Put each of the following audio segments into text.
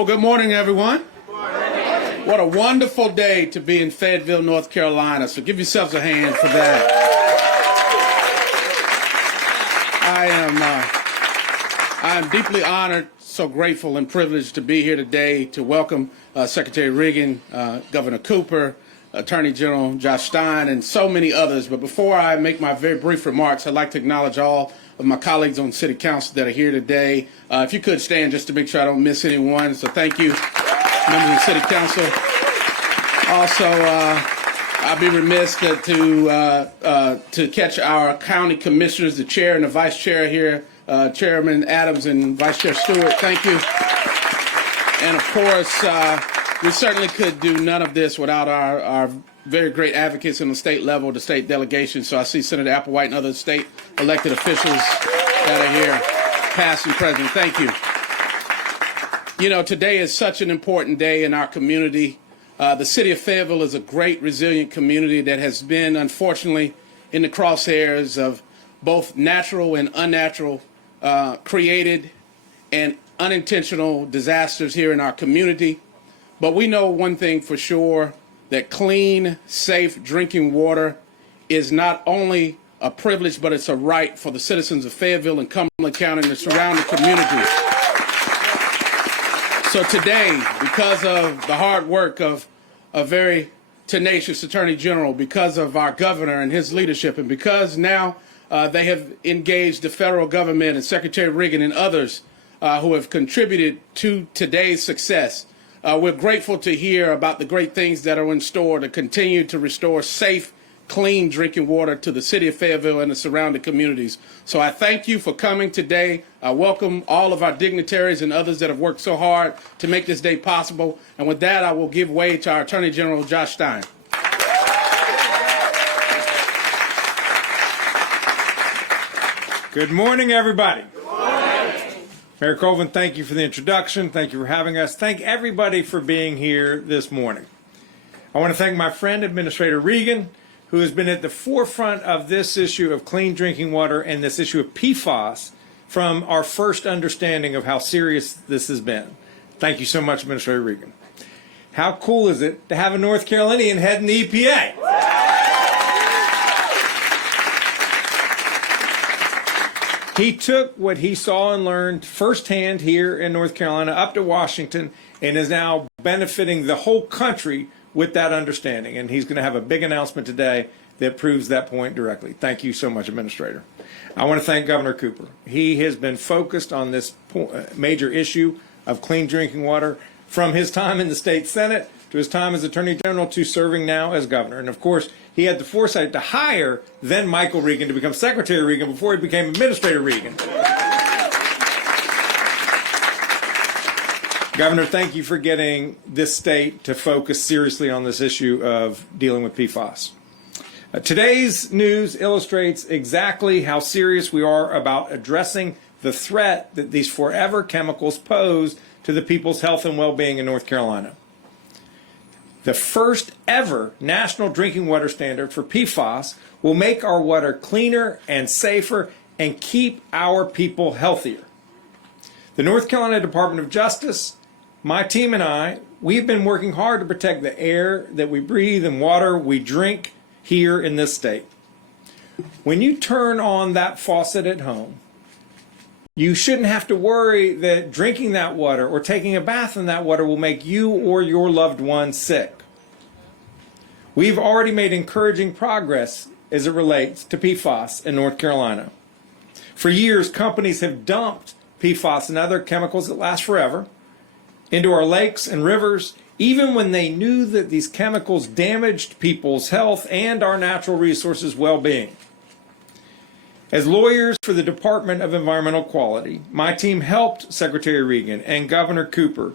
Well, good morning, everyone. Good morning. What a wonderful day to be in Fayetteville, North Carolina. So give yourselves a hand for that. I am deeply honored, so grateful and privileged to be here today to welcome Secretary Regan, Governor Cooper, Attorney General Josh Stein, and so many others. But before I make my very brief remarks, I'd like to acknowledge all of my colleagues on City Council that are here today. If you could stand just to make sure I don't miss anyone. So thank you, members of City Council. Also, I'll be remiss to catch our county commissioners, the chair and the vice chair here, Chairman Adams and Vice Chair Stewart. Thank you. And of course, we certainly could do none of this without our very great advocates on the state level, the state delegation. So I see Senator Applewhite and other state elected officials that are here, past and present. Thank you. You know, today is such an important day in our community. The city of Fayetteville is a great, resilient community that has been, unfortunately, in the crosshairs of both natural and unnatural, created and unintentional disasters here in our community. But we know one thing for sure, that clean, safe drinking water is not only a privilege, but it's a right for the citizens of Fayetteville and Cumberland County and the surrounding communities. So today, because of the hard work of a very tenacious Attorney General, because of our governor and his leadership, and because now they have engaged the federal government and Secretary Regan and others who have contributed to today's success, we're grateful to hear about the great things that are in store to continue to restore safe, clean drinking water to the city of Fayetteville and the surrounding communities. So I thank you for coming today. I welcome all of our dignitaries and others that have worked so hard to make this day possible. And with that, I will give way to our Attorney General, Josh Stein. Good morning, everybody. Mayor Colvin, thank you for the introduction. Thank you for having us. Thank everybody for being here this morning. I want to thank my friend, Administrator Regan, who has been at the forefront of this issue of clean drinking water and this issue of PFAS from our first understanding of how serious this has been. Thank you so much, Administrator Regan. How cool is it to have a North Carolinian heading the EPA? He took what he saw and learned firsthand here in North Carolina up to Washington and is now benefiting the whole country with that understanding. And he's going to have a big announcement today that proves that point directly. Thank you so much, Administrator. I want to thank Governor Cooper. He has been focused on this major issue of clean drinking water from his time in the state Senate to his time as Attorney General to serving now as governor. And of course, he had the foresight to hire then Michael Regan to become Secretary Regan before he became Administrator Regan. Governor, thank you for getting this state to focus seriously on this issue of dealing with PFAS. Today's news illustrates exactly how serious we are about addressing the threat that these forever chemicals pose to the people's health and well-being in North Carolina. The first ever national drinking water standard for PFAS will make our water cleaner and safer and keep our people healthier. The North Carolina Department of Justice, my team and I, we've been working hard to protect the air that we breathe and water we drink here in this state. When you turn on that faucet at home, you shouldn't have to worry that drinking that water or taking a bath in that water will make you or your loved one sick. We've already made encouraging progress as it relates to PFAS in North Carolina. For years, companies have dumped PFAS and other chemicals that last forever into our lakes and rivers, even when they knew that these chemicals damaged people's health and our natural resources' well-being. As lawyers for the Department of Environmental Quality, my team helped Secretary Regan and Governor Cooper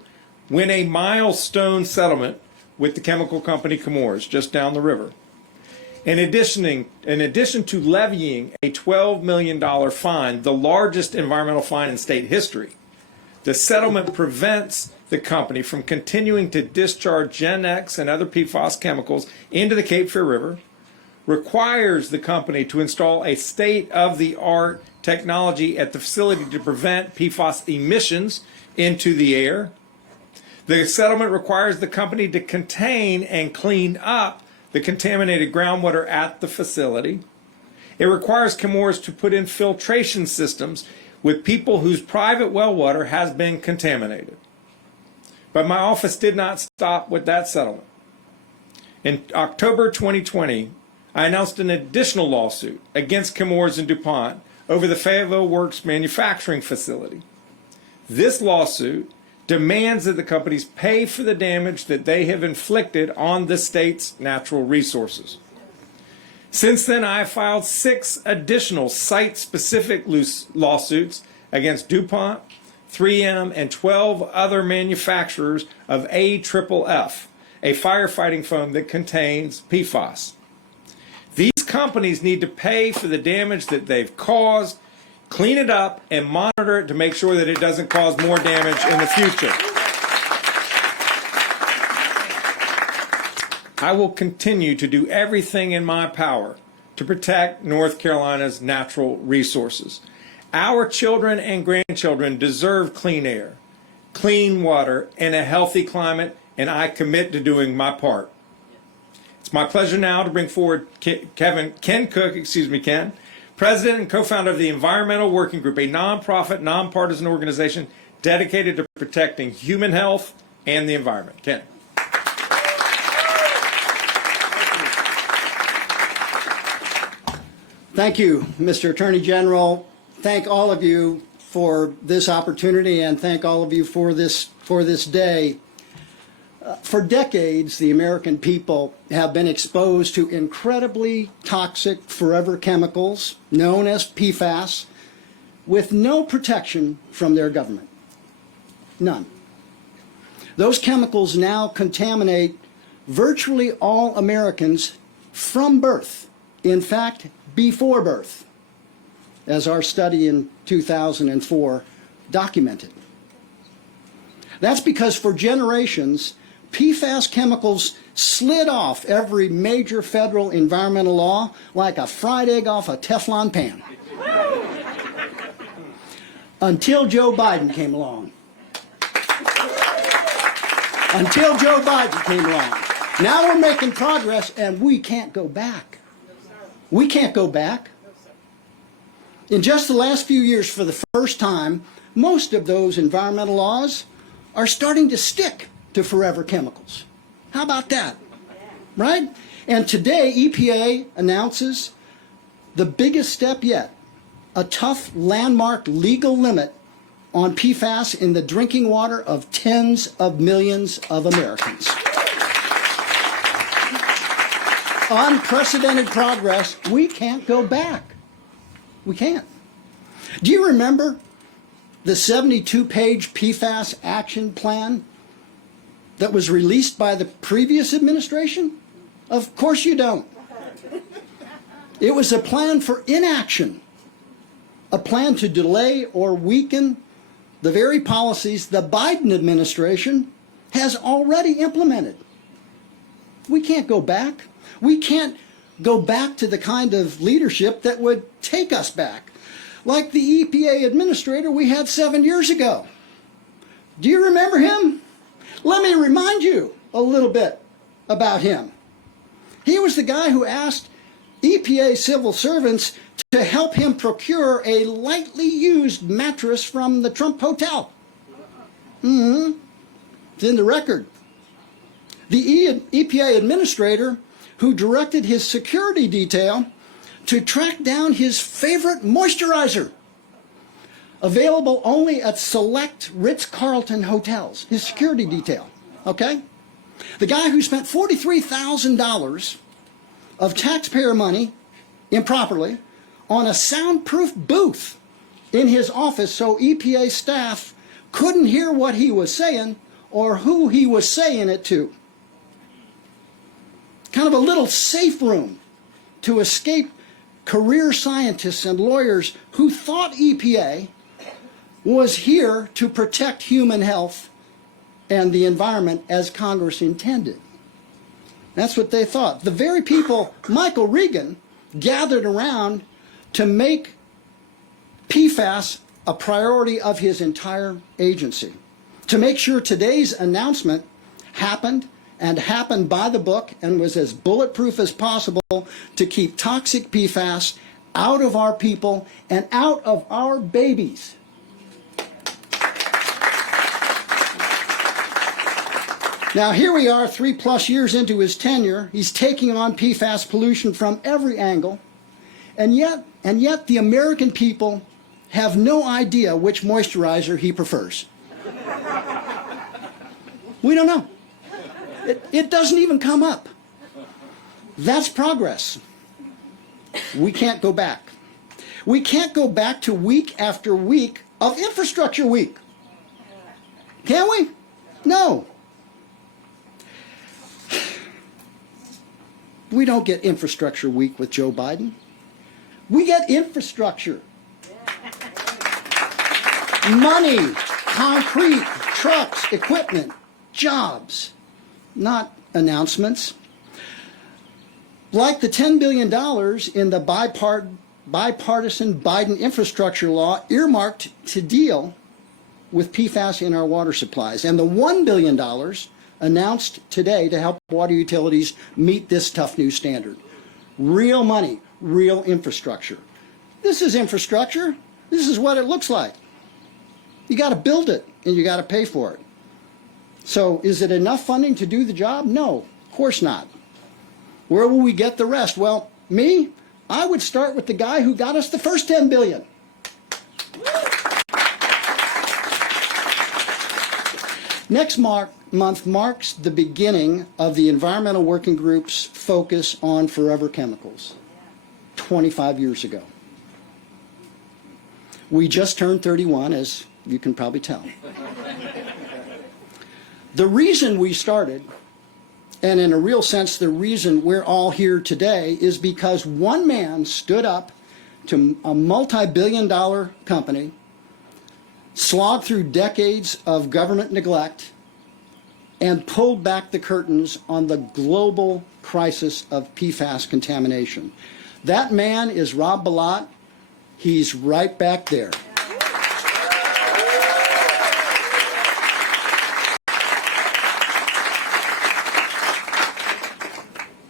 win a milestone settlement with the chemical company Chemours just down the river. In addition to levying a $12 million fine, the largest environmental fine in state history, the settlement prevents the company from continuing to discharge Gen X and other PFAS chemicals into the Cape Fear River, requires the company to install a state-of-the-art technology at the facility to prevent PFAS emissions into the air, The settlement requires the company to contain and clean up the contaminated groundwater at the facility. It requires Chemours to put in filtration systems with people whose private well water has been contaminated. But my office did not stop with that settlement. In October 2020, I announced an additional lawsuit against Chemours and DuPont over the Fayetteville Works manufacturing facility. This lawsuit demands that the companies pay for the damage that they have inflicted on the state's natural resources. Since then, I have filed 6 additional site-specific lawsuits against DuPont, 3M, and 12 other manufacturers of AFFF, a firefighting foam that contains PFAS. These companies need to pay for the damage that they've caused, clean it up, and monitor it to make sure that it doesn't cause more damage in the future. I will continue to do everything in my power to protect North Carolina's natural resources. Our children and grandchildren deserve clean air, clean water, and a healthy climate, and I commit to doing my part. It's my pleasure now to bring forward Ken Cook, President and co-founder of the Environmental Working Group, a nonprofit, nonpartisan organization dedicated to protecting human health and the environment. Ken. Thank you, Mr. Attorney General. Thank all of you for this opportunity, and thank all of you for this day. For decades, the American people have been exposed to incredibly toxic forever chemicals known as PFAS with no protection from their government. None. Those chemicals now contaminate virtually all Americans from birth. In fact, before birth, as our study in 2004 documented. That's because for generations, PFAS chemicals slid off every major federal environmental law like a fried egg off a Teflon pan. Until Joe Biden came along. Until Joe Biden came along. Now we're making progress, and we can't go back. We can't go back. In just the last few years, for the first time, most of those environmental laws are starting to stick to forever chemicals. How about that? Right? And today, EPA announces the biggest step yet, a tough landmark legal limit on PFAS in the drinking water of tens of millions of Americans. Unprecedented progress. We can't go back. We can't. Do you remember the 72-page PFAS action plan that was released by the previous administration? Of course you don't. It was a plan for inaction, a plan to delay or weaken the very policies the Biden administration has already implemented. We can't go back. We can't go back to the kind of leadership that would take us back, like the EPA administrator we had 7 years ago. Do you remember him? Let me remind you a little bit about him. He was the guy who asked EPA civil servants to help him procure a lightly used mattress from the Trump Hotel. It's in the record. The EPA administrator who directed his security detail to track down his favorite moisturizer, available only at select Ritz-Carlton hotels, his security detail, okay? The guy who spent $43,000 of taxpayer money improperly on a soundproof booth in his office so EPA staff couldn't hear what he was saying or who he was saying it to. Kind of a little safe room to escape career scientists and lawyers who thought EPA was here to protect human health and the environment as Congress intended. That's what they thought. The very people Michael Regan gathered around to make PFAS a priority of his entire agency. to make sure today's announcement happened and happened by the book and was as bulletproof as possible to keep toxic PFAS out of our people and out of our babies. Now here we are 3+ years into his tenure. He's taking on PFAS pollution from every angle, and yet the American people have no idea which moisturizer he prefers. We don't know. It doesn't even come up. That's progress. We can't go back. We can't go back to week after week of infrastructure week. Can we? No. We don't get infrastructure week with Joe Biden. We get infrastructure. Money, concrete, trucks, equipment, jobs, not announcements. Like the $10 billion in the bipartisan Biden infrastructure law earmarked to deal with PFAS in our water supplies, and the $1 billion announced today to help water utilities meet this tough new standard. Real money, real infrastructure. This is infrastructure. This is what it looks like. You got to build it, and you got to pay for it. So is it enough funding to do the job? No, of course not. Where will we get the rest? Well, I would start with the guy who got us the first $10 billion. Next month marks the beginning of the Environmental Working Group's focus on forever chemicals, 25 years ago. We just turned 31, as you can probably tell. The reason we started, and in a real sense the reason we're all here today, is because one man stood up to a multi-billion-dollar company, slogged through decades of government neglect, and pulled back the curtains on the global crisis of PFAS contamination. That man is Rob Bilott. He's right back there.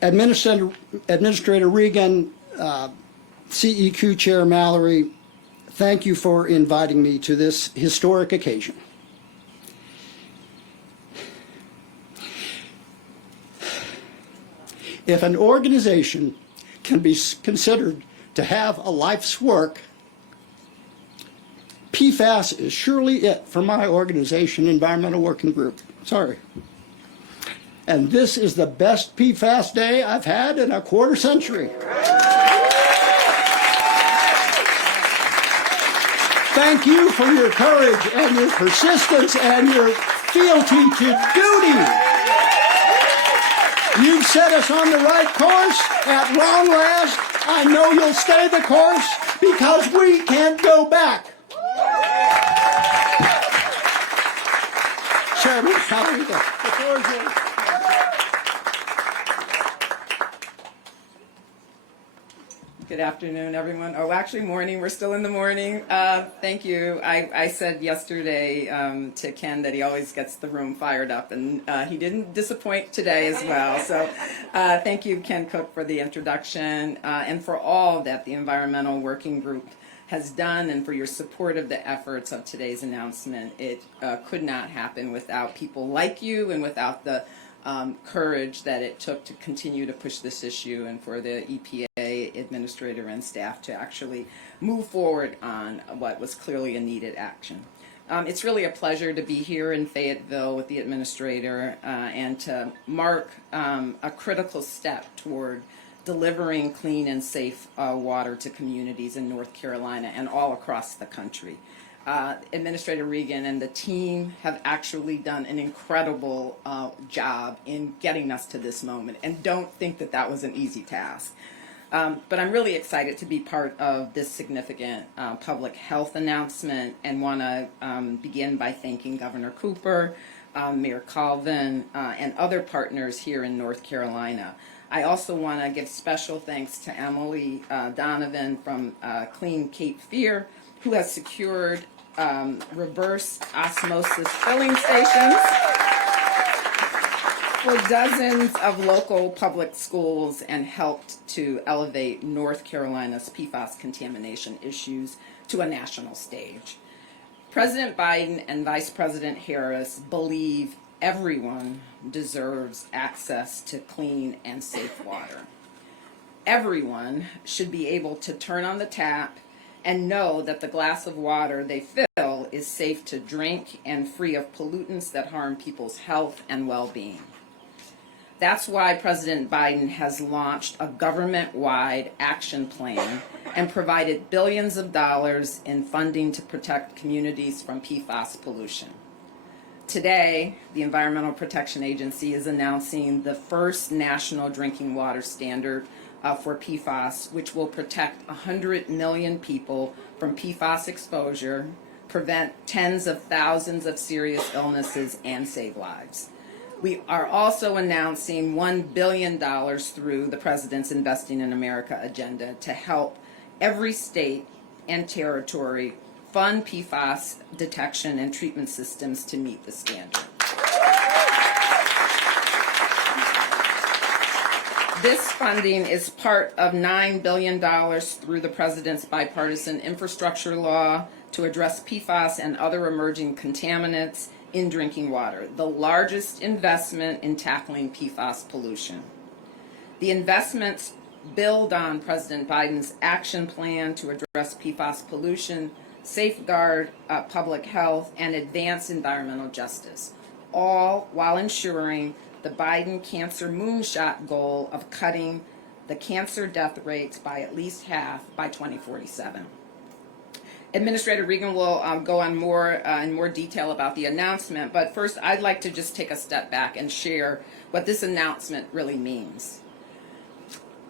Administrator Regan, CEQ Chair Mallory, thank you for inviting me to this historic occasion. If an organization can be considered to have a life's work, PFAS is surely it for my organization, Environmental Working Group. Sorry. And this is the best PFAS day I've had in a quarter century. Thank you for your courage and your persistence and your fealty to duty. You've set us on the right course. At long last, I know you'll stay the course because we can't go back. Chairman, the floor is yours. Good afternoon, everyone. Oh, actually, morning. We're still in the morning. Thank you. I said yesterday to Ken that he always gets the room fired up, and he didn't disappoint today as well. So thank you, Ken Cook, for the introduction and for all that the Environmental Working Group has done and for your support of the efforts of today's announcement. It could not happen without people like you and without the courage that it took to continue to push this issue and for the EPA administrator and staff to actually move forward on what was clearly a needed action. It's really a pleasure to be here in Fayetteville with the administrator and to mark a critical step toward delivering clean and safe water to communities in North Carolina and all across the country. Administrator Regan and the team have actually done an incredible job in getting us to this moment, and don't think that that was an easy task. But I'm really excited to be part of this significant public health announcement and want to begin by thanking Governor Cooper, Mayor Colvin, and other partners here in North Carolina. I also want to give special thanks to Emily Donovan from Clean Cape Fear, who has secured reverse osmosis filling stations for dozens of local public schools and helped to elevate North Carolina's PFAS contamination issues to a national stage. President Biden and Vice President Harris believe everyone deserves access to clean and safe water. Everyone should be able to turn on the tap and know that the glass of water they fill is safe to drink and free of pollutants that harm people's health and well-being. That's why President Biden has launched a government-wide action plan and provided billions of dollars in funding to protect communities from PFAS pollution. Today, the Environmental Protection Agency is announcing the first national drinking water standard for PFAS, which will protect 100 million people from PFAS exposure, prevent tens of thousands of serious illnesses, and save lives. We are also announcing $1 billion through the President's Investing in America agenda to help every state and territory fund PFAS detection and treatment systems to meet the standard. This funding is part of $9 billion through the President's bipartisan infrastructure law to address PFAS and other emerging contaminants in drinking water, the largest investment in tackling PFAS pollution. The investments build on President Biden's action plan to address PFAS pollution, safeguard public health, and advance environmental justice, all while ensuring the Biden Cancer Moonshot goal of cutting the cancer death rates by at least half by 2047. Administrator Regan will go on in more detail about the announcement, but first I'd like to just take a step back and share what this announcement really means.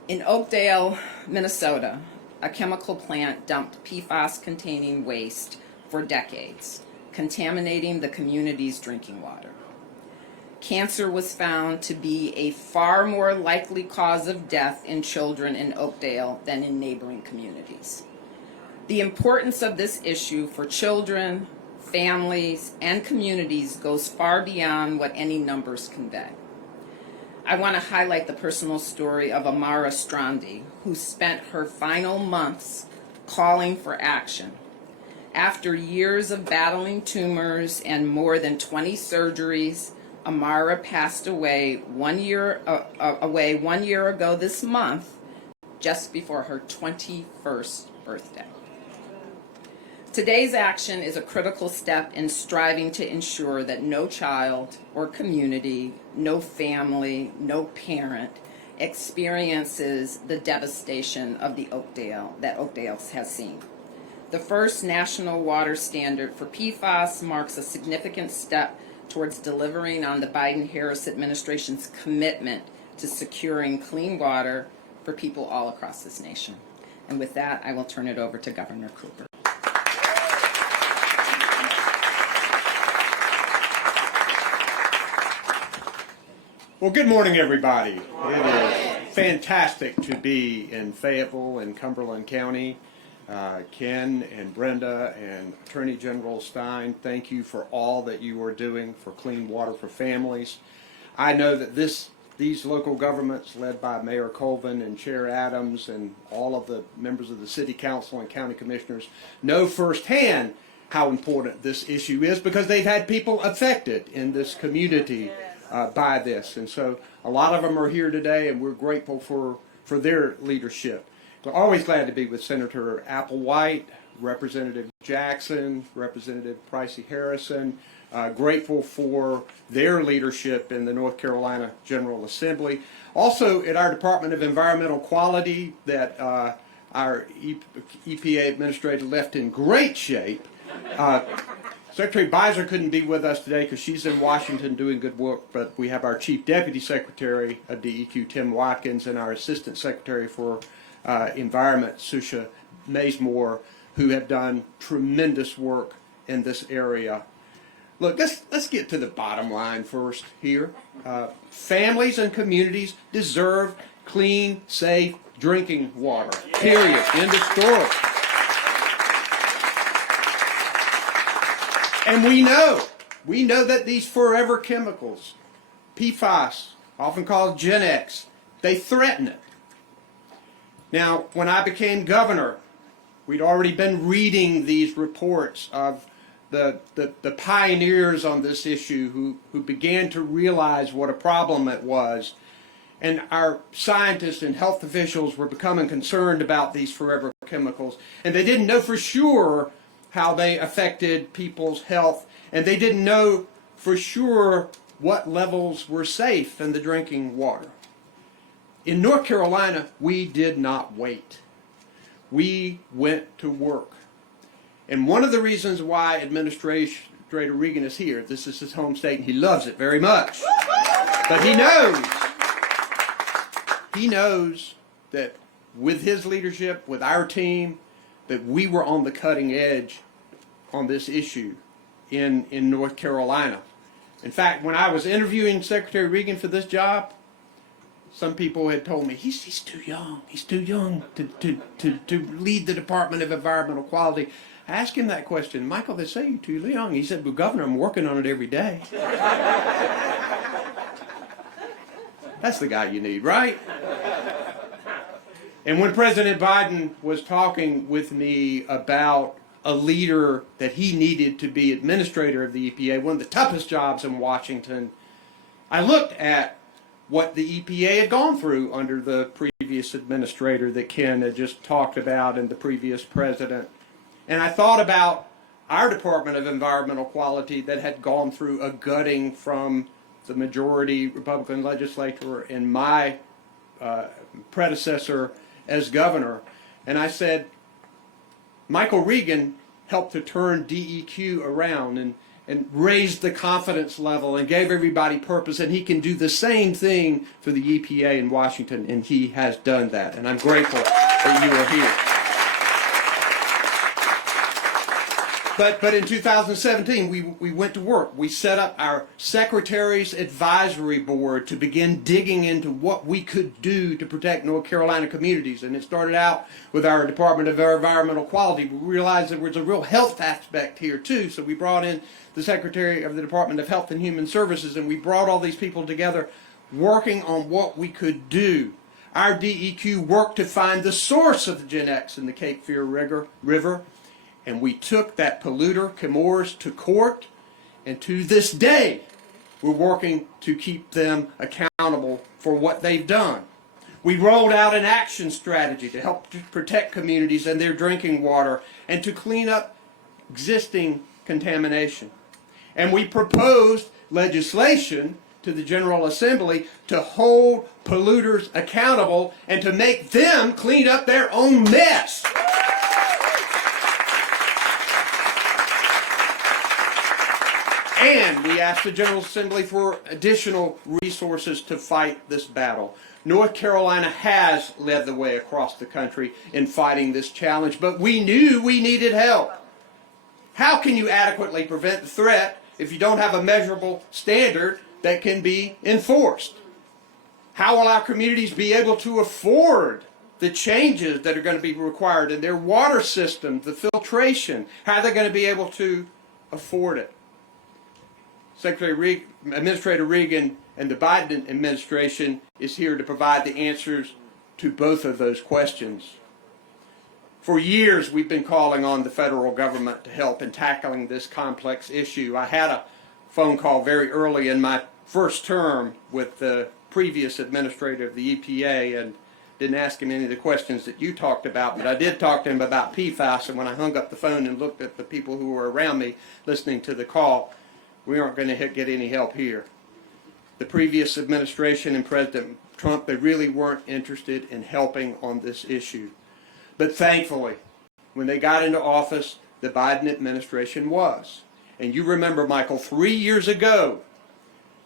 In Oakdale, Minnesota, a chemical plant dumped PFAS-containing waste for decades, contaminating the community's drinking water. Cancer was found to be a far more likely cause of death in children in Oakdale than in neighboring communities. The importance of this issue for children, families, and communities goes far beyond what any numbers convey. I want to highlight the personal story of Amara Strandi, who spent her final months calling for action. After years of battling tumors and more than 20 surgeries, Amara passed away one year ago this month, just before her 21st birthday. Today's action is a critical step in striving to ensure that no child or community, no family, no parent experiences the devastation of that Oakdale has seen. The first national water standard for PFAS marks a significant step towards delivering on the Biden-Harris administration's commitment to securing clean water for people all across this nation. And with that, I will turn it over to Governor Cooper. Well, good morning, everybody. It is fantastic to be in Fayetteville and Cumberland County. Ken and Brenda and Attorney General Stein, thank you for all that you are doing for clean water for families. I know that these local governments, led by Mayor Colvin and Chair Adams and all of the members of the City Council and County Commissioners, know firsthand how important this issue is because they've had people affected in this community by this. And so a lot of them are here today, and we're grateful for their leadership. We're always glad to be with Senator Applewhite, Representative Jackson, Representative Pricey Harrison. Grateful for their leadership in the North Carolina General Assembly. Also at our Department of Environmental Quality that our EPA administrator left in great shape. Secretary Beiser couldn't be with us today because she's in Washington doing good work, but we have our Chief Deputy Secretary of DEQ, Tim Watkins, and our Assistant Secretary for Environment, Susha Mazemore, who have done tremendous work in this area. Look, let's get to the bottom line first here. Families and communities deserve clean, safe drinking water. Period. End of story. And we know that these forever chemicals, PFAS, often called Gen X, they threaten it. Now, when I became governor, we'd already been reading these reports of the pioneers on this issue who began to realize what a problem it was. And our scientists and health officials were becoming concerned about these forever chemicals. And they didn't know for sure how they affected people's health. And they didn't know for sure what levels were safe in the drinking water. In North Carolina, we did not wait. We went to work. And one of the reasons why Administrator Regan is here, this is his home state and he loves it very much. But he knows that with his leadership, with our team, that we were on the cutting edge on this issue in North Carolina. In fact, when I was interviewing Secretary Regan for this job, some people had told me, he's too young. He's too young to lead the Department of Environmental Quality. I asked him that question. Michael, they say you're too young. He said, well, Governor, I'm working on it every day. That's the guy you need, right? And when President Biden was talking with me about a leader that he needed to be administrator of the EPA, one of the toughest jobs in Washington, I looked at what the EPA had gone through under the previous administrator that Ken had just talked about and the previous president. And I thought about our Department of Environmental Quality that had gone through a gutting from the majority Republican legislature and my predecessor as governor. And I said, Michael Regan helped to turn DEQ around and raised the confidence level and gave everybody purpose, and he can do the same thing for the EPA in Washington, and he has done that. And I'm grateful that you are here. But in 2017, we went to work. We set up our Secretary's Advisory Board to begin digging into what we could do to protect North Carolina communities. And it started out with our Department of Environmental Quality. We realized there was a real health aspect here, too. So we brought in the Secretary of the Department of Health and Human Services, and we brought all these people together working on what we could do. Our DEQ worked to find the source of the Gen X in the Cape Fear River. And we took that polluter, Chemours, to court, and to this day, we're working to keep them accountable for what they've done. We rolled out an action strategy to help to protect communities and their drinking water and to clean up existing contamination. And we proposed legislation to the General Assembly to hold polluters accountable and to make them clean up their own mess. And we asked the General Assembly for additional resources to fight this battle. North Carolina has led the way across the country in fighting this challenge, but we knew we needed help. How can you adequately prevent the threat if you don't have a measurable standard that can be enforced? How will our communities be able to afford the changes that are going to be required in their water system, the filtration? How are they going to be able to afford it? Administrator Regan and the Biden administration is here to provide the answers to both of those questions. For years, we've been calling on the federal government to help in tackling this complex issue. I had a phone call very early in my first term with the previous administrator of the EPA and didn't ask him any of the questions that you talked about, but I did talk to him about PFAS, and when I hung up the phone and looked at the people who were around me listening to the call, we aren't going to get any help here. The previous administration and President Trump, they really weren't interested in helping on this issue. But thankfully, when they got into office, the Biden administration was. And you remember, Michael, 3 years ago,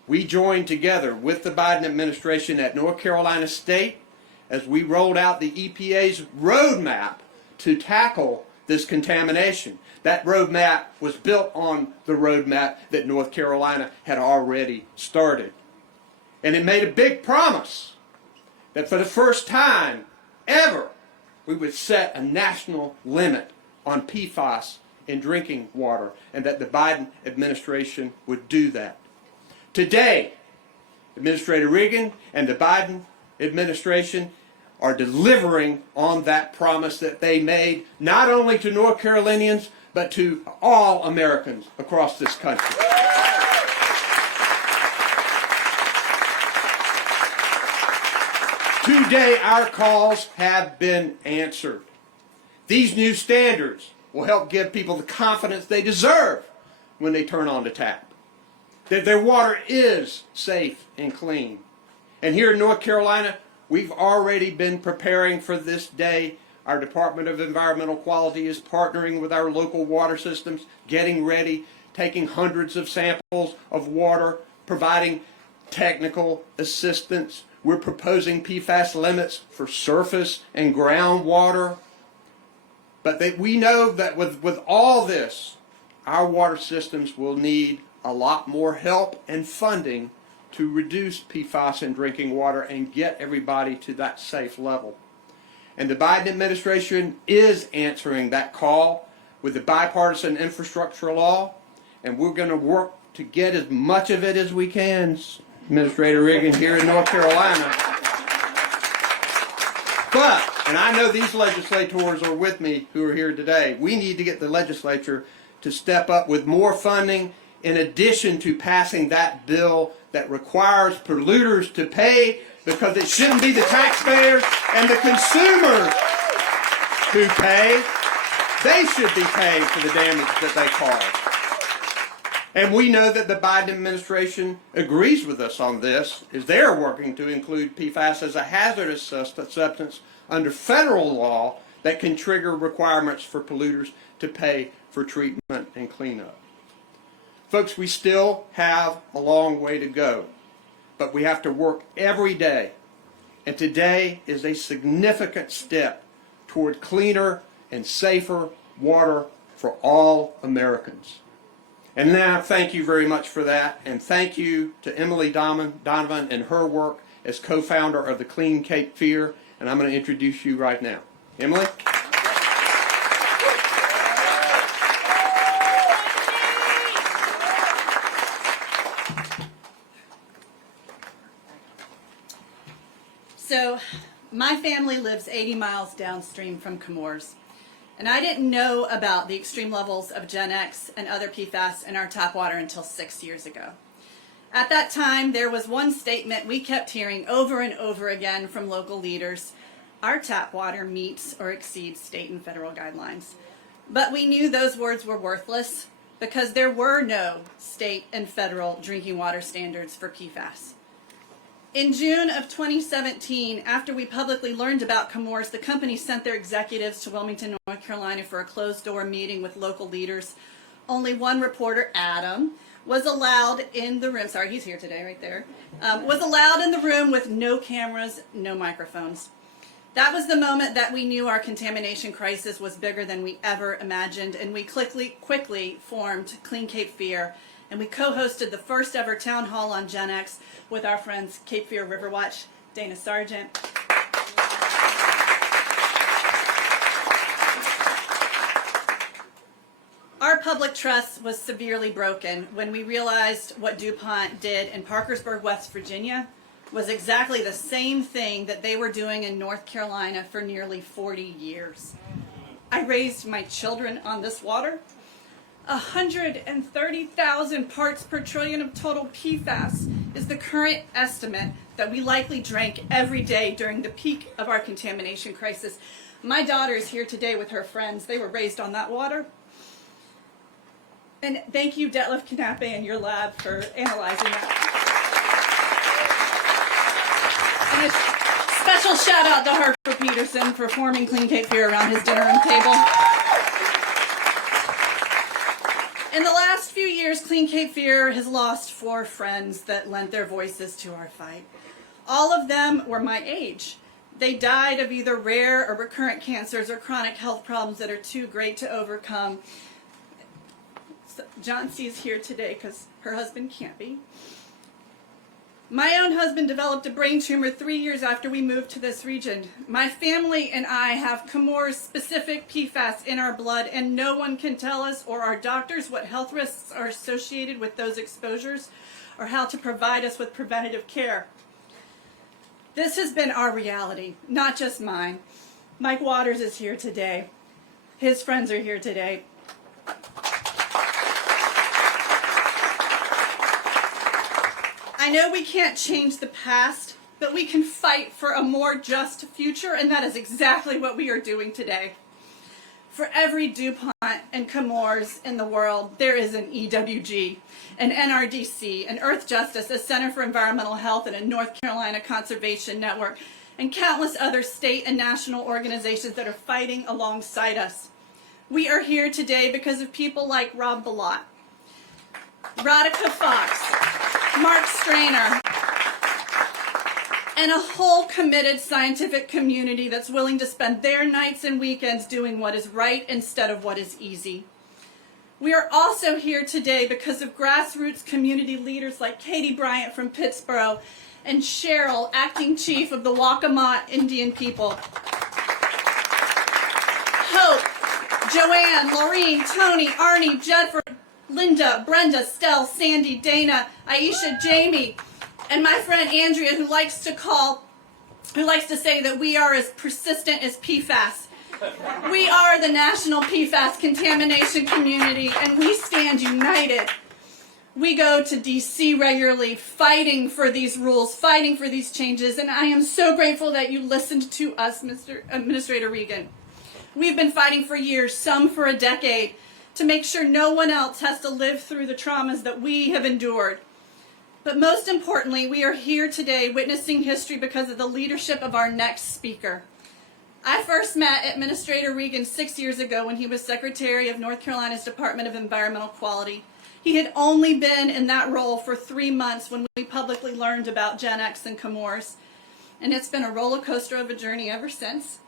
we joined together with the Biden administration at North Carolina State as we rolled out the EPA's roadmap to tackle this contamination. That roadmap was built on the roadmap that North Carolina had already started. And it made a big promise that for the first time ever, we would set a national limit on PFAS in drinking water, and that the Biden administration would do that. Today, Administrator Regan and the Biden administration are delivering on that promise that they made, not only to North Carolinians, but to all Americans across this country. Today, our calls have been answered. These new standards will help give people the confidence they deserve when they turn on the tap, that their water is safe and clean. And here in North Carolina, we've already been preparing for this day. Our Department of Environmental Quality is partnering with our local water systems, getting ready, taking hundreds of samples of water, providing technical assistance. We're proposing PFAS limits for surface and groundwater. But we know that with all this, our water systems will need a lot more help and funding to reduce PFAS in drinking water and get everybody to that safe level. And the Biden administration is answering that call with the bipartisan infrastructure law, and we're going to work to get as much of it as we can, Administrator Regan, here in North Carolina. But, and I know these legislators are with me who are here today, we need to get the legislature to step up with more funding in addition to passing that bill that requires polluters to pay, because it shouldn't be the taxpayers and the consumers who pay. They should be paying for the damage that they cause. And we know that the Biden administration agrees with us on this, as they're working to include PFAS as a hazardous substance under federal law that can trigger requirements for polluters to pay for treatment and cleanup. Folks, we still have a long way to go, but we have to work every day. And today is a significant step toward cleaner and safer water for all Americans. And now, thank you very much for that, and thank you to Emily Donovan and her work as co-founder of the Clean Cape Fear, and I'm going to introduce you right now. Emily? So, my family lives 80 miles downstream from Chemours, and I didn't know about the extreme levels of Gen X and other PFAS in our tap water until 6 years ago. At that time, there was one statement we kept hearing over and over again from local leaders: our tap water meets or exceeds state and federal guidelines. But we knew those words were worthless because there were no state and federal drinking water standards for PFAS. In June of 2017, after we publicly learned about Chemours, the company sent their executives to Wilmington, North Carolina for a closed-door meeting with local leaders. Only one reporter, Adam, was allowed in the room. Sorry, he's here today, right there. Was allowed in the room with no cameras, no microphones. That was the moment that we knew our contamination crisis was bigger than we ever imagined, and we quickly formed Clean Cape Fear, and we co-hosted the first ever town hall on Gen X with our friends Cape Fear Riverwatch, Dana Sargent. Our public trust was severely broken when we realized what DuPont did in Parkersburg, West Virginia was exactly the same thing that they were doing in North Carolina for nearly 40 years. I raised my children on this water. 130,000 parts per trillion of total PFAS is the current estimate that we likely drank every day during the peak of our contamination crisis. My daughter is here today with her friends. They were raised on that water. And thank you, Detlef Knappe and your lab, for analyzing that. And a special shout out to Harper Peterson for forming Clean Cape Fear around his dinner room table. In the last few years, Clean Cape Fear has lost 4 friends that lent their voices to our fight. All of them were my age. They died of either rare or recurrent cancers or chronic health problems that are too great to overcome. So John C. is here today because her husband can't be. My own husband developed a brain tumor 3 years after we moved to this region. My family and I have Comores-specific PFAS in our blood, and no one can tell us or our doctors what health risks are associated with those exposures or how to provide us with preventative care. This has been our reality, not just mine. Mike Waters is here today. His friends are here today. I know we can't change the past, but we can fight for a more just future, and that is exactly what we are doing today. For every DuPont and Comores in the world, there is an EWG, an NRDC, an Earth Justice, a Center for Environmental Health, and a North Carolina Conservation Network, and countless other state and national organizations that are fighting alongside us. We are here today because of people like Rob Ballot, Radhika Fox, Mark Strainer, and a whole committed scientific community that's willing to spend their nights and weekends doing what is right instead of what is easy. We are also here today because of grassroots community leaders like Katie Bryant from Pittsburgh and Cheryl, acting chief of the Waccamaw Indian people. Hope, Joanne, Laureen, Tony, Arnie, Jedford, Linda, Brenda, Stell, Sandy, Dana, Aisha, Jamie, and my friend Andrea, who likes to say that we are as persistent as PFAS. We are the national PFAS contamination community, and we stand united. We go to DC regularly fighting for these rules, fighting for these changes, and I am so grateful that you listened to us, Mr. Administrator Regan. We've been fighting for years, some for a decade, to make sure no one else has to live through the traumas that we have endured. But most importantly, we are here today witnessing history because of the leadership of our next speaker. I first met Administrator Regan 6 years ago when he was Secretary of North Carolina's Department of Environmental Quality. He had only been in that role for 3 months when we publicly learned about Gen X and Comores, and it's been a roller coaster of a journey ever since.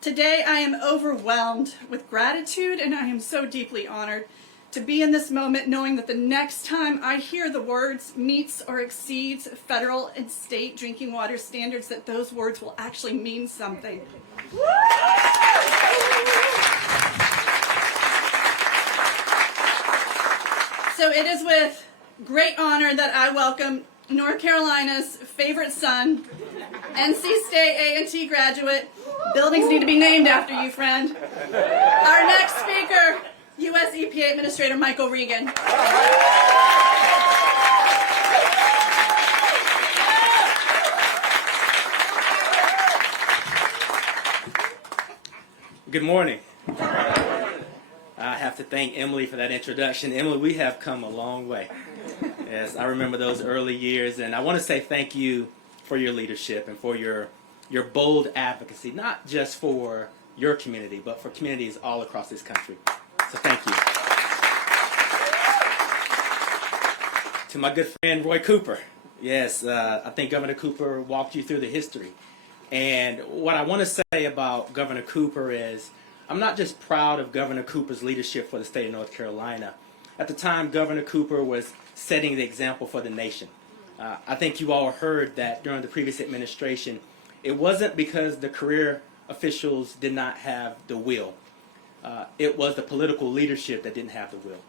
Today I am overwhelmed with gratitude, and I am so deeply honored to be in this moment knowing that the next time I hear the words meets or exceeds federal and state drinking water standards, that those words will actually mean something. So it is with great honor that I welcome North Carolina's favorite son, NC State A&T graduate. Buildings need to be named after you, friend. Our next speaker, U.S. EPA Administrator Michael Regan. Good morning. I have to thank Emily for that introduction. Emily, we have come a long way. Yes, I remember those early years, and I want to say thank you for your leadership and for your bold advocacy, not just for your community, but for communities all across this country. So thank you. To my good friend Roy Cooper. Yes, I think Governor Cooper walked you through the history. And what I want to say about Governor Cooper is I'm not just proud of Governor Cooper's leadership for the state of North Carolina. At the time, Governor Cooper was setting the example for the nation. I think you all heard that during the previous administration, it wasn't because the career officials did not have the will. It was the political leadership that didn't have the will.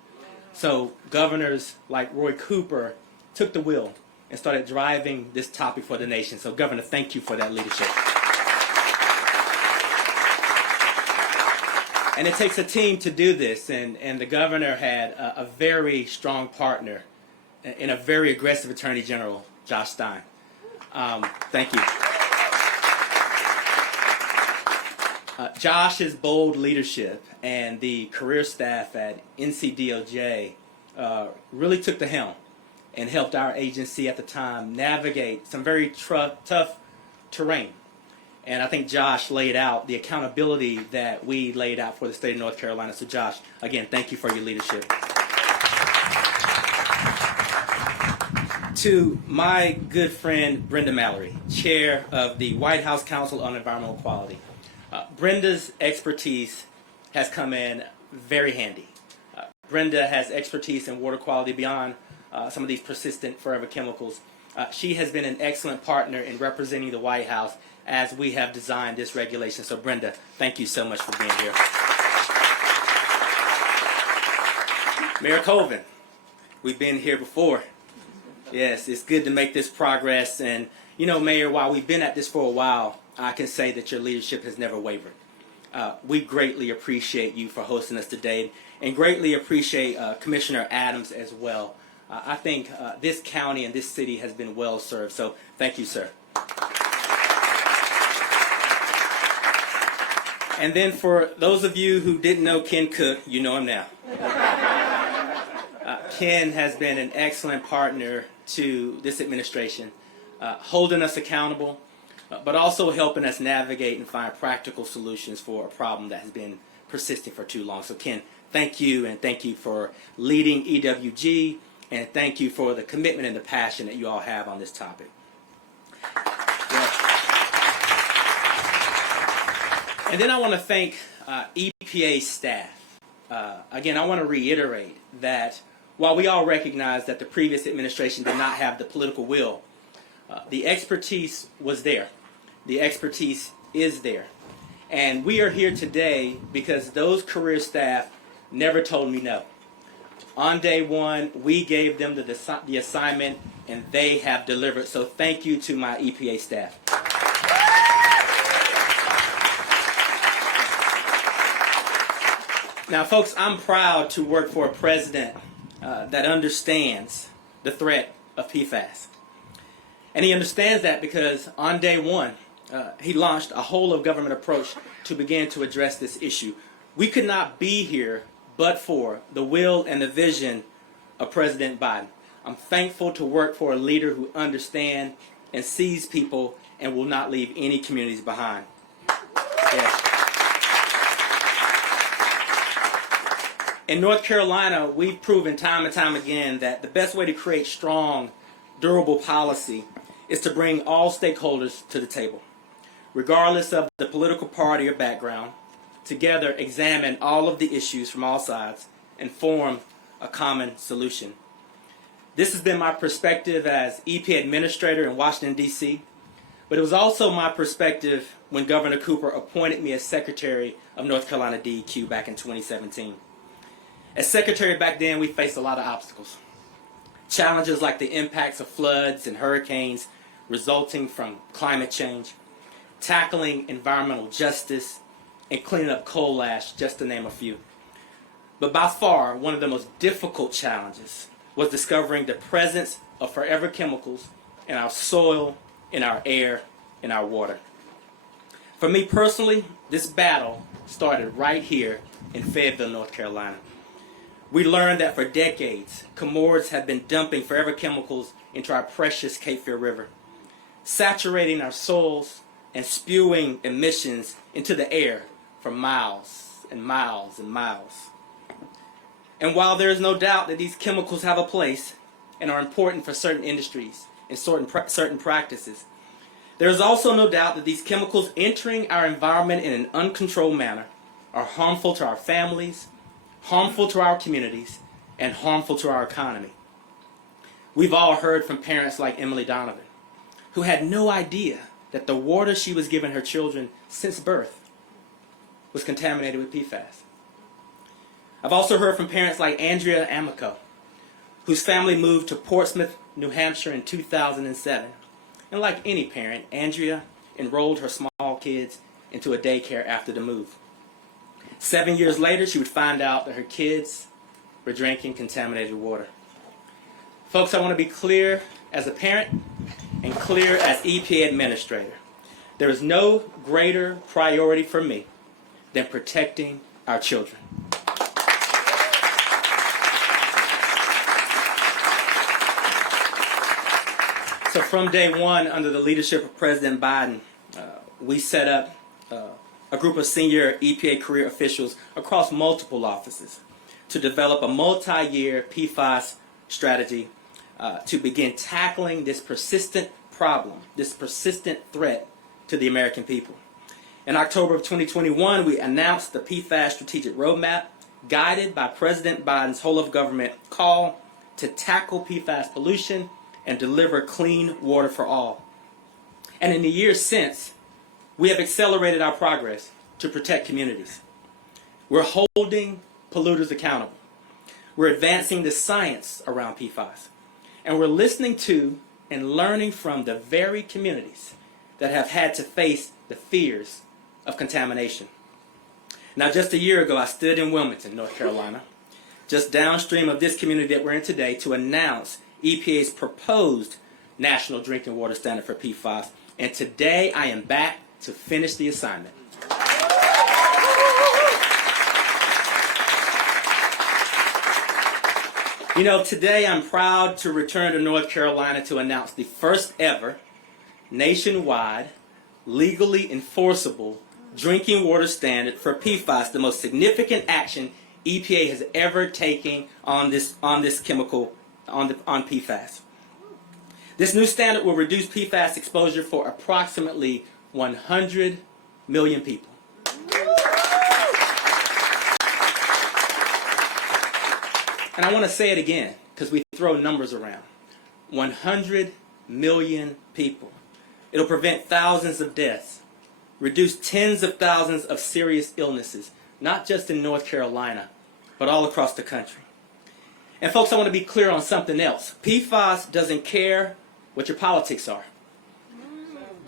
So governors like Roy Cooper took the will and started driving this topic for the nation. So Governor, thank you for that leadership. And it takes a team to do this, and the governor had a very strong partner in a very aggressive Attorney General, Josh Stein. Thank you. Josh's bold leadership and the career staff at NCDOJ really took the helm and helped our agency at the time navigate some very tough terrain. And I think Josh laid out the accountability that we laid out for the state of North Carolina. So Josh, again, thank you for your leadership. To my good friend Brenda Mallory, chair of the White House Council on Environmental Quality. Brenda's expertise has come in very handy. Brenda has expertise in water quality beyond some of these persistent forever chemicals. She has been an excellent partner in representing the White House as we have designed this regulation. So Brenda, thank you so much for being here. Mayor Colvin, we've been here before. Yes, it's good to make this progress. And, you know, Mayor, while we've been at this for a while, I can say that your leadership has never wavered. We greatly appreciate you for hosting us today and greatly appreciate Commissioner Adams as well. I think this county and this city has been well served. So thank you, sir. And then for those of you who didn't know Ken Cook, you know him now. Ken has been an excellent partner to this administration, holding us accountable, but also helping us navigate and find practical solutions for a problem that has been persisting for too long. So Ken, thank you, and thank you for leading EWG, and thank you for the commitment and the passion that you all have on this topic. And then I want to thank EPA staff. Again, I want to reiterate that while we all recognize that the previous administration did not have the political will, the expertise was there. The expertise is there. And we are here today because those career staff never told me no. On day one, we gave them the assignment, and they have delivered. So thank you to my EPA staff. Now, folks, I'm proud to work for a president that understands the threat of PFAS. And he understands that because on day one, he launched a whole of government approach to begin to address this issue. We could not be here but for the will and the vision of President Biden. I'm thankful to work for a leader who understands and sees people and will not leave any communities behind. Yes. In North Carolina, we've proven time and time again that the best way to create strong, durable policy is to bring all stakeholders to the table, regardless of the political party or background. Together, examine all of the issues from all sides and form a common solution. This has been my perspective as EPA administrator in Washington, D.C., but it was also my perspective when Governor Cooper appointed me as Secretary of North Carolina DEQ back in 2017. As Secretary back then, we faced a lot of obstacles. Challenges like the impacts of floods and hurricanes resulting from climate change, tackling environmental justice, and cleaning up coal ash, just to name a few. But by far, one of the most difficult challenges was discovering the presence of forever chemicals in our soil, in our air, in our water. For me personally, this battle started right here in Fayetteville, North Carolina. We learned that for decades, Comores have been dumping forever chemicals into our precious Cape Fear River, saturating our soils and spewing emissions into the air for miles and miles and miles. And while there is no doubt that these chemicals have a place and are important for certain industries and certain practices, there is also no doubt that these chemicals entering our environment in an uncontrolled manner are harmful to our families, harmful to our communities, and harmful to our economy. We've all heard from parents like Emily Donovan, who had no idea that the water she was giving her children since birth was contaminated with PFAS. I've also heard from parents like Andrea Amico, whose family moved to Portsmouth, New Hampshire in 2007. And like any parent, Andrea enrolled her small kids into a daycare after the move. 7 years later, she would find out that her kids were drinking contaminated water. Folks, I want to be clear as a parent and clear as EPA administrator. There is no greater priority for me than protecting our children. So from day one, under the leadership of President Biden, we set up a group of senior EPA career officials across multiple offices to develop a multi-year PFAS strategy to begin tackling this persistent problem, this persistent threat to the American people. In October of 2021, we announced the PFAS strategic roadmap guided by President Biden's whole of government call to tackle PFAS pollution and deliver clean water for all. And in the years since, we have accelerated our progress to protect communities. We're holding polluters accountable. We're advancing the science around PFAS. And we're listening to and learning from the very communities that have had to face the fears of contamination. Now, just a year ago, I stood in Wilmington, North Carolina, just downstream of this community that we're in today, to announce EPA's proposed National Drinking Water Standard for PFAS. And today, I am back to finish the assignment. You know, today I'm proud to return to North Carolina to announce the first ever nationwide, legally enforceable drinking water standard for PFAS, the most significant action EPA has ever taken on this chemical, on PFAS. This new standard will reduce PFAS exposure for approximately 100 million people. And I want to say it again, because we throw numbers around. 100 million people. It'll prevent thousands of deaths, reduce tens of thousands of serious illnesses, not just in North Carolina, but all across the country. And folks, I want to be clear on something else. PFAS doesn't care what your politics are.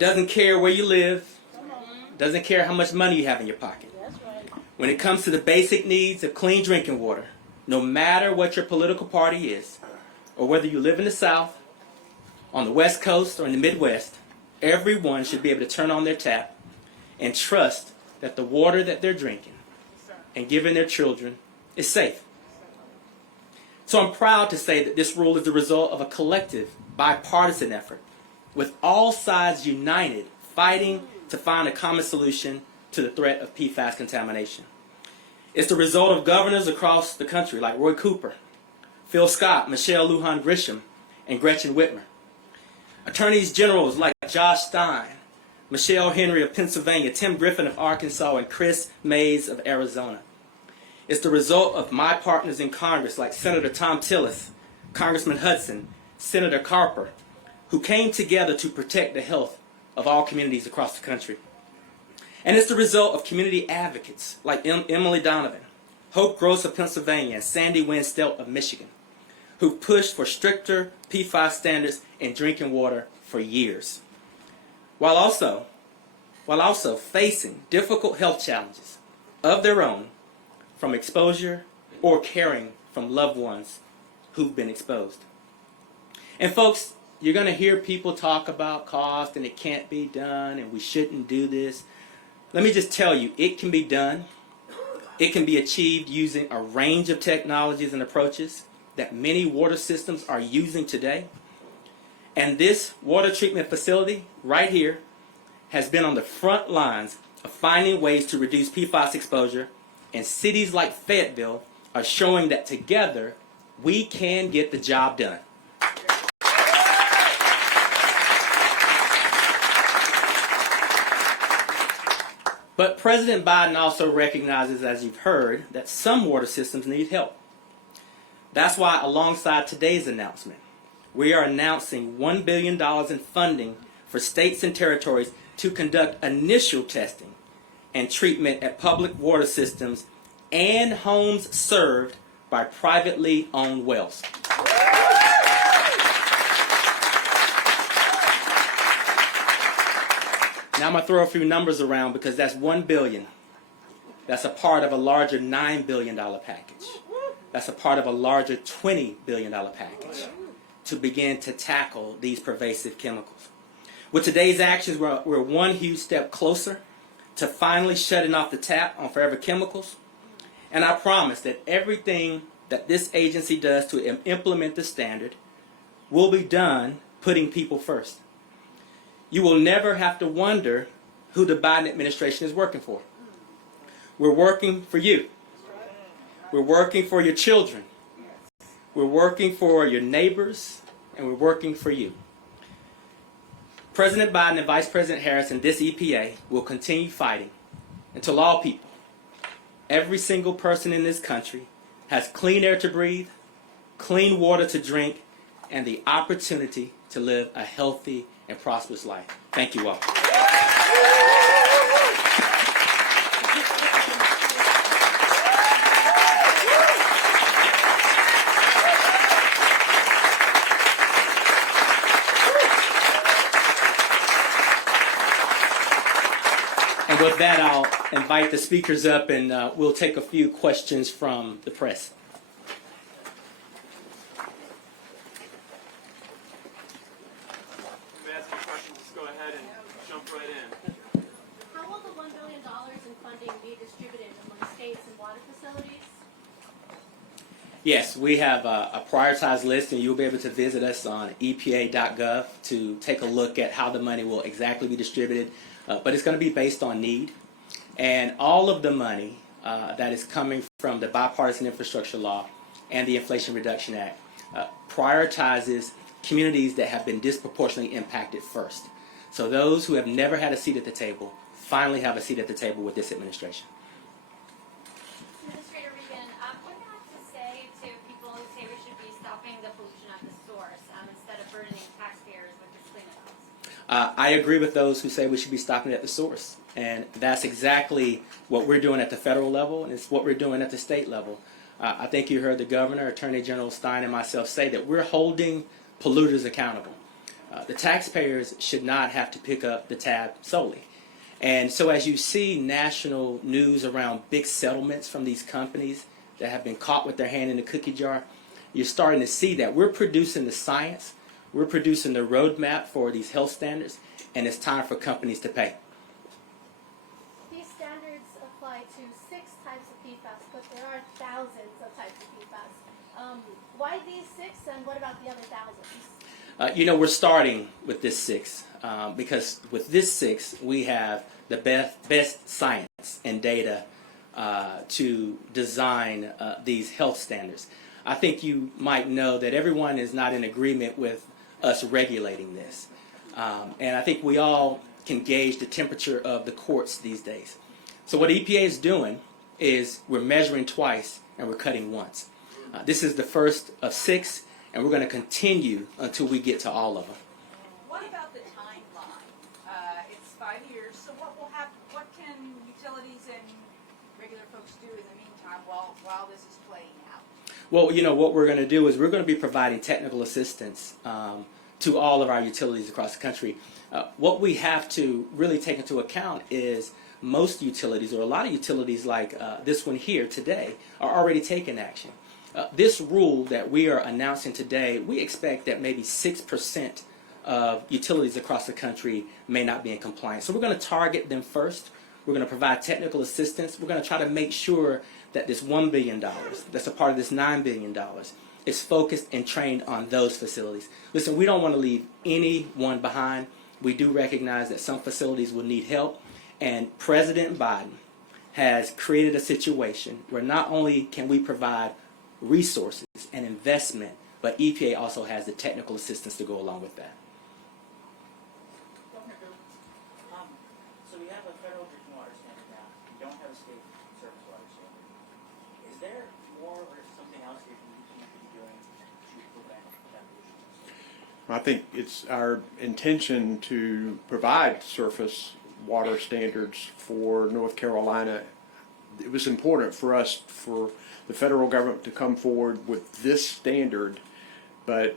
Doesn't care where you live. Doesn't care how much money you have in your pocket. When it comes to the basic needs of clean drinking water, no matter what your political party is, or whether you live in the South, on the West Coast, or in the Midwest, everyone should be able to turn on their tap and trust that the water that they're drinking and giving their children is safe. So I'm proud to say that this rule is the result of a collective, bipartisan effort, with all sides united, fighting to find a common solution to the threat of PFAS contamination. It's the result of governors across the country like Roy Cooper, Phil Scott, Michelle Lujan Grisham, and Gretchen Whitmer. Attorneys generals like Josh Stein, Michelle Henry of Pennsylvania, Tim Griffin of Arkansas, and Chris Mays of Arizona. It's the result of my partners in Congress like Senator Tom Tillis, Congressman Hudson, Senator Carper, who came together to protect the health of all communities across the country. And it's the result of community advocates like Emily Donovan, Hope Gross of Pennsylvania, and Sandy Winstelt of Michigan, who pushed for stricter PFAS standards in drinking water for years, while also facing difficult health challenges of their own from exposure or caring from loved ones who've been exposed. And folks, you're going to hear people talk about cost and it can't be done and we shouldn't do this. Let me just tell you, it can be done. It can be achieved using a range of technologies and approaches that many water systems are using today. And this water treatment facility right here has been on the front lines of finding ways to reduce PFAS exposure, and cities like Fayetteville are showing that together we can get the job done. But President Biden also recognizes, as you've heard, that some water systems need help. That's why, alongside today's announcement, we are announcing $1 billion in funding for states and territories to conduct initial testing and treatment at public water systems and homes served by privately owned wells. Now I'm going to throw a few numbers around because that's $1 billion. That's a part of a larger $9 billion package. That's a part of a larger $20 billion package to begin to tackle these pervasive chemicals. With today's actions, we're one huge step closer to finally shutting off the tap on forever chemicals. And I promise that everything that this agency does to implement the standard will be done putting people first. You will never have to wonder who the Biden administration is working for. We're working for you. We're working for your children. We're working for your neighbors, and we're working for you. President Biden and Vice President Harris and this EPA will continue fighting until all people, every single person in this country, has clean air to breathe, clean water to drink, and the opportunity to live a healthy and prosperous life. Thank you all. And with that, I'll invite the speakers up, and we'll take a few questions from the press. If you ask any questions, just go ahead and jump right in. How will the $1 billion in funding be distributed among states and water facilities? Yes, we have a prioritized list, and you'll be able to visit us on EPA.gov to take a look at how the money will exactly be distributed. But it's going to be based on need. And all of the money that is coming from the Bipartisan Infrastructure Law and the Inflation Reduction Act prioritizes communities that have been disproportionately impacted first. So those who have never had a seat at the table finally have a seat at the table with this administration. Administrator Regan, what do you have to say to people who say we should be stopping the pollution at the source instead of burdening taxpayers with this cleanup? I agree with those who say we should be stopping at the source. And that's exactly what we're doing at the federal level, and it's what we're doing at the state level. I think you heard the governor, Attorney General Stein, and myself say that we're holding polluters accountable. The taxpayers should not have to pick up the tab solely. And so as you see national news around big settlements from these companies that have been caught with their hand in the cookie jar, you're starting to see that we're producing the science, we're producing the roadmap for these health standards, and it's time for companies to pay. These standards apply to 6 types of PFAS, but there are thousands of types of PFAS. Why these 6, and what about the other thousands? We're starting with this 6 because with this 6 we have the best science and data to design these health standards. I think you might know that everyone is not in agreement with us regulating this. And I think we all can gauge the temperature of the courts these days. So what EPA is doing is we're measuring twice and we're cutting once. This is the first of 6, and we're going to continue until we get to all of them. What about the timeline? It's 5 years, so what will happen? What can utilities and regular folks do in the meantime while this is playing out? Well, what we're going to do is we're going to be providing technical assistance to all of our utilities across the country. What we have to really take into account is most utilities, or a lot of utilities like this one here today, are already taking action. This rule that we are announcing today, we expect that maybe 6% of utilities across the country may not be in compliance. So we're going to target them first. We're going to provide technical assistance. We're going to try to make sure that this $1 billion, that's a part of this $9 billion, is focused and trained on those facilities. Listen, we don't want to leave anyone behind. We do recognize that some facilities will need help, and President Biden has created a situation where not only can we provide resources and investment, but EPA also has the technical assistance to go along with that. So we have a federal drinking water standard now. We don't have a state surface water standard. Is there more or something else that you could be doing to prevent that pollution? I think it's our intention to provide surface water standards for North Carolina. It was important for us, for the federal government, to come forward with this standard, but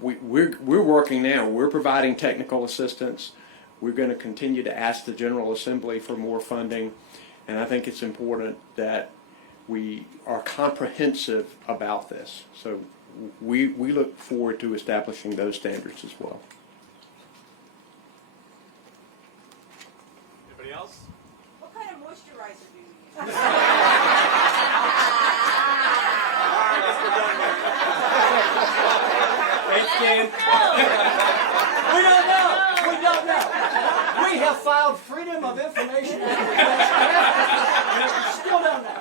we're working now. We're providing technical assistance. We're going to continue to ask the General Assembly for more funding, and I think it's important that we are comprehensive about this. So we look forward to establishing those standards as well. Anybody else? What kind of moisturizer do you use? Thanks, Ken. We don't know. We don't know. We have filed Freedom of Information applications. Still don't know.